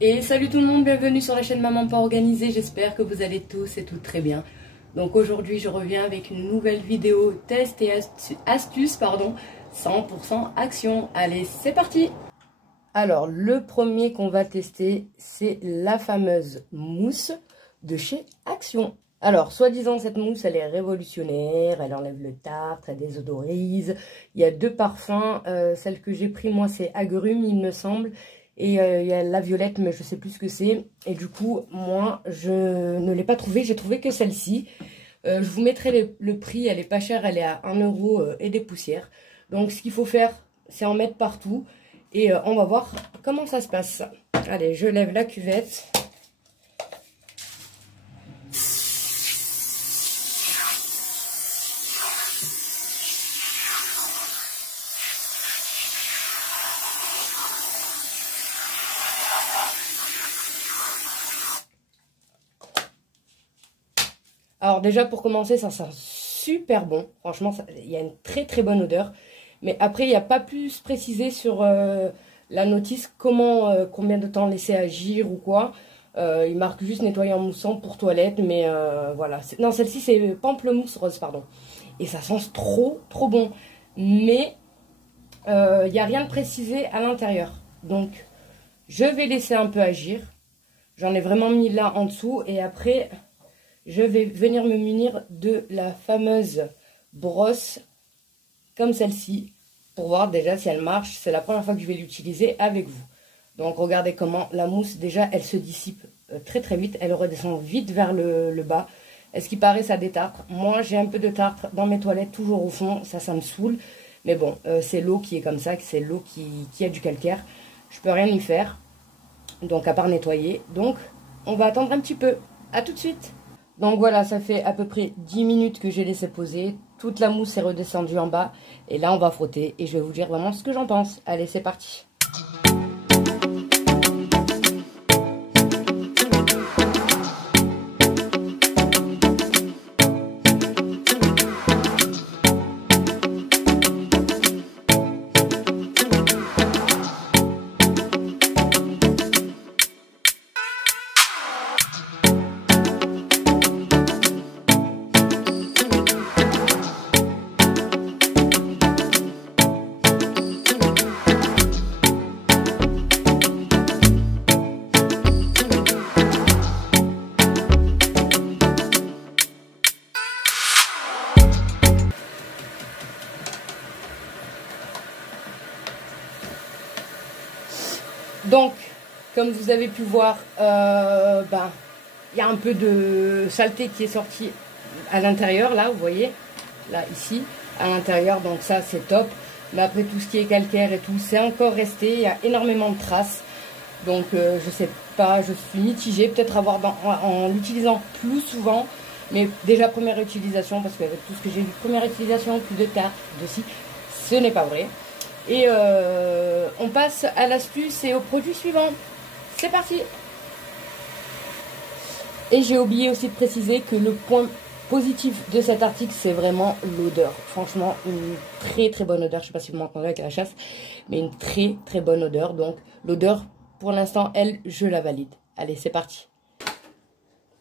Et salut tout le monde, bienvenue sur la chaîne Maman Pas Organisée, j'espère que vous allez tous et toutes très bien. Donc aujourd'hui je reviens avec une nouvelle vidéo test et astuce, 100% action. Allez, c'est parti! Alors le premier qu'on va tester, c'est la fameuse mousse de chez Action. Alors, soi-disant, cette mousse, elle est révolutionnaire, elle enlève le tartre, elle désodorise. Il y a deux parfums, celle que j'ai pris moi c'est agrumes il me semble. Et il y a la violette, mais je sais plus ce que c'est. Et du coup, moi, je ne l'ai pas trouvée. J'ai trouvé que celle-ci. Je vous mettrai le prix. Elle est pas chère. Elle est à 1 euro et des poussières. Donc, ce qu'il faut faire, c'est en mettre partout. Et on va voir comment ça se passe. Allez, je lève la cuvette. Alors déjà pour commencer, ça sent super bon. Franchement, il y a une très très bonne odeur. Mais après, il n'y a pas plus précisé sur la notice combien de temps laisser agir ou quoi. Il marque juste nettoyer en moussant pour toilette. Mais voilà. Non, celle-ci c'est pamplemousse rose, pardon. Et ça sent trop trop bon. Mais il n'y a rien de précisé à l'intérieur. Donc, je vais laisser un peu agir. J'en ai vraiment mis là en dessous. Et après... je vais venir me munir de la fameuse brosse comme celle-ci pour voir déjà si elle marche. C'est la première fois que je vais l'utiliser avec vous. Donc regardez comment la mousse déjà elle se dissipe très très vite. Elle redescend vite vers le bas. Est-ce qu'il paraît ça détartre? Moi j'ai un peu de tartre dans mes toilettes toujours au fond. Ça me saoule. Mais bon c'est l'eau qui est comme ça. C'est l'eau qui a du calcaire. Je peux rien y faire. Donc à part nettoyer. Donc on va attendre un petit peu. A tout de suite. Donc voilà, ça fait à peu près 10 minutes que j'ai laissé poser. Toute la mousse est redescendue en bas. Et là, on va frotter et je vais vous dire vraiment ce que j'en pense. Allez, c'est parti. Donc, comme vous avez pu voir, il y a un peu de saleté qui est sortie à l'intérieur, là, vous voyez, là, ici, à l'intérieur, donc ça, c'est top. Mais après, tout ce qui est calcaire et tout, c'est encore resté, il y a énormément de traces. Donc, je sais pas, je suis mitigée, peut-être en l'utilisant plus souvent. Mais déjà, première utilisation, parce qu'avec tout ce que j'ai vu, première utilisation, plus de tartre, dessus, ce n'est pas vrai. Et on passe à l'astuce et au produit suivant. C'est parti! Et j'ai oublié aussi de préciser que le point positif de cet article, c'est vraiment l'odeur. Franchement, une très très bonne odeur. Je ne sais pas si vous m'entendez avec la chasse, mais une très très bonne odeur. Donc l'odeur, pour l'instant, elle, je la valide. Allez, c'est parti!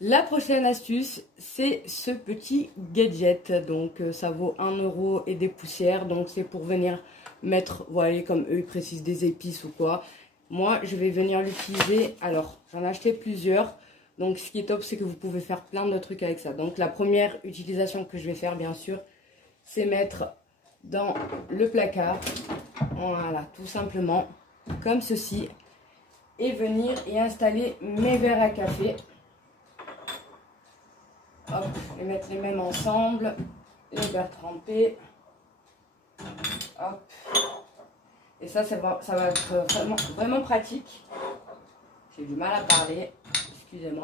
La prochaine astuce, c'est ce petit gadget. Donc ça vaut 1 euro et des poussières. Donc c'est pour venir mettre, vous voyez, comme eux ils précisent des épices ou quoi. Moi je vais venir l'utiliser. Alors j'en ai acheté plusieurs. Donc ce qui est top, c'est que vous pouvez faire plein de trucs avec ça. Donc la première utilisation que je vais faire, bien sûr, c'est mettre dans le placard. Voilà, tout simplement comme ceci. Et venir y installer mes verres à café. Hop, je vais mettre les mêmes ensemble, les verres trempés. Hop. Et ça va être vraiment pratique. J'ai du mal à parler, excusez-moi.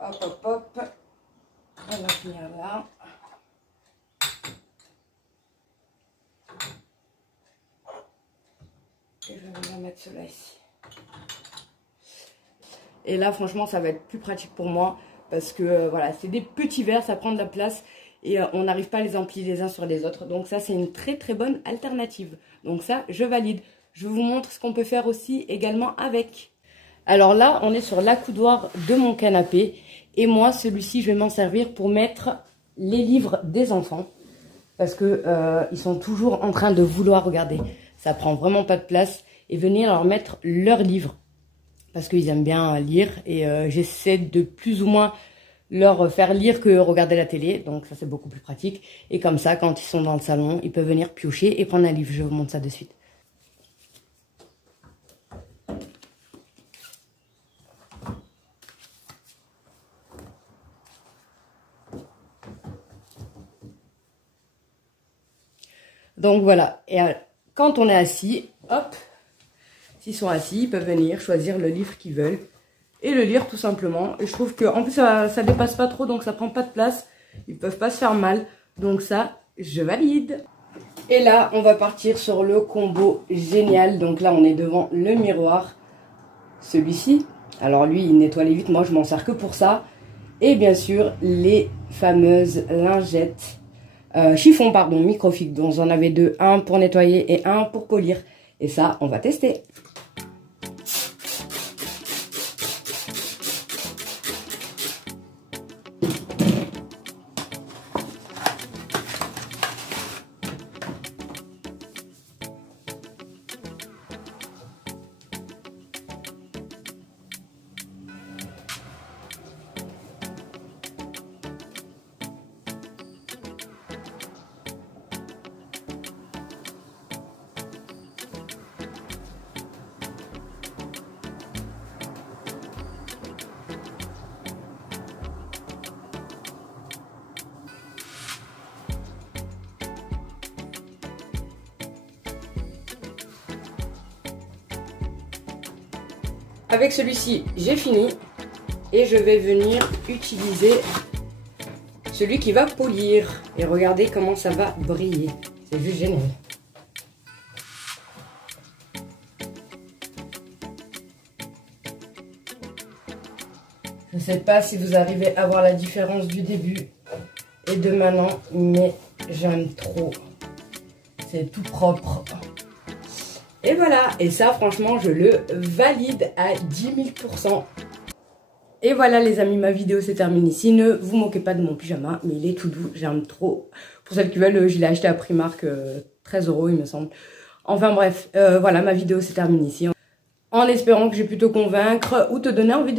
Hop, hop, hop. On va finir là. Et je vais venir mettre cela ici. Et là, franchement, ça va être plus pratique pour moi. Parce que voilà, c'est des petits verres, ça prend de la place. Et on n'arrive pas à les empiler les uns sur les autres. Donc ça, c'est une très très bonne alternative. Donc ça, je valide. je vous montre ce qu'on peut faire aussi également avec. Alors là, on est sur l'accoudoir de mon canapé. Et moi, celui-ci, je vais m'en servir pour mettre les livres des enfants. Parce que ils sont toujours en train de vouloir regarder. Ça prend vraiment pas de place. Et venir leur mettre leurs livres. Parce qu'ils aiment bien lire. Et j'essaie de plus ou moins leur faire lire que regarder la télé. Donc ça, c'est beaucoup plus pratique. Et comme ça, quand ils sont dans le salon, ils peuvent venir piocher et prendre un livre. Je vous montre ça de suite. Donc voilà, et quand on est assis, hop, s'ils sont assis, ils peuvent venir choisir le livre qu'ils veulent et le lire tout simplement. Et je trouve que en plus ça dépasse pas trop, donc ça prend pas de place, ils peuvent pas se faire mal, donc ça, je valide. Et là, on va partir sur le combo génial. Donc là, on est devant le miroir, celui-ci. Alors lui, il nettoie les vitres, moi je m'en sers que pour ça. Et bien sûr, les fameuses lingettes. Chiffon, pardon, microfibre. Donc j'en avais deux, un pour nettoyer et un pour polir. Et ça, on va tester. Avec celui-ci, j'ai fini et je vais venir utiliser celui qui va polir. Et regardez comment ça va briller. C'est juste génial. Je ne sais pas si vous arrivez à voir la différence du début et de maintenant, mais j'aime trop. C'est tout propre. Et voilà, et ça franchement je le valide à 10 000%. Et voilà les amis, ma vidéo se termine ici. Ne vous moquez pas de mon pyjama, mais il est tout doux, j'aime trop. Pour celles qui veulent, je l'ai acheté à Primark, 13 € il me semble. Enfin bref, voilà, ma vidéo se termine ici. En espérant que j'ai pu te convaincre ou te donner envie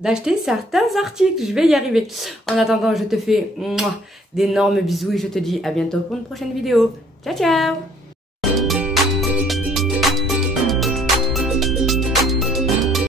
d'acheter certains articles. Je vais y arriver. En attendant, je te fais d'énormes bisous et je te dis à bientôt pour une prochaine vidéo. Ciao ciao.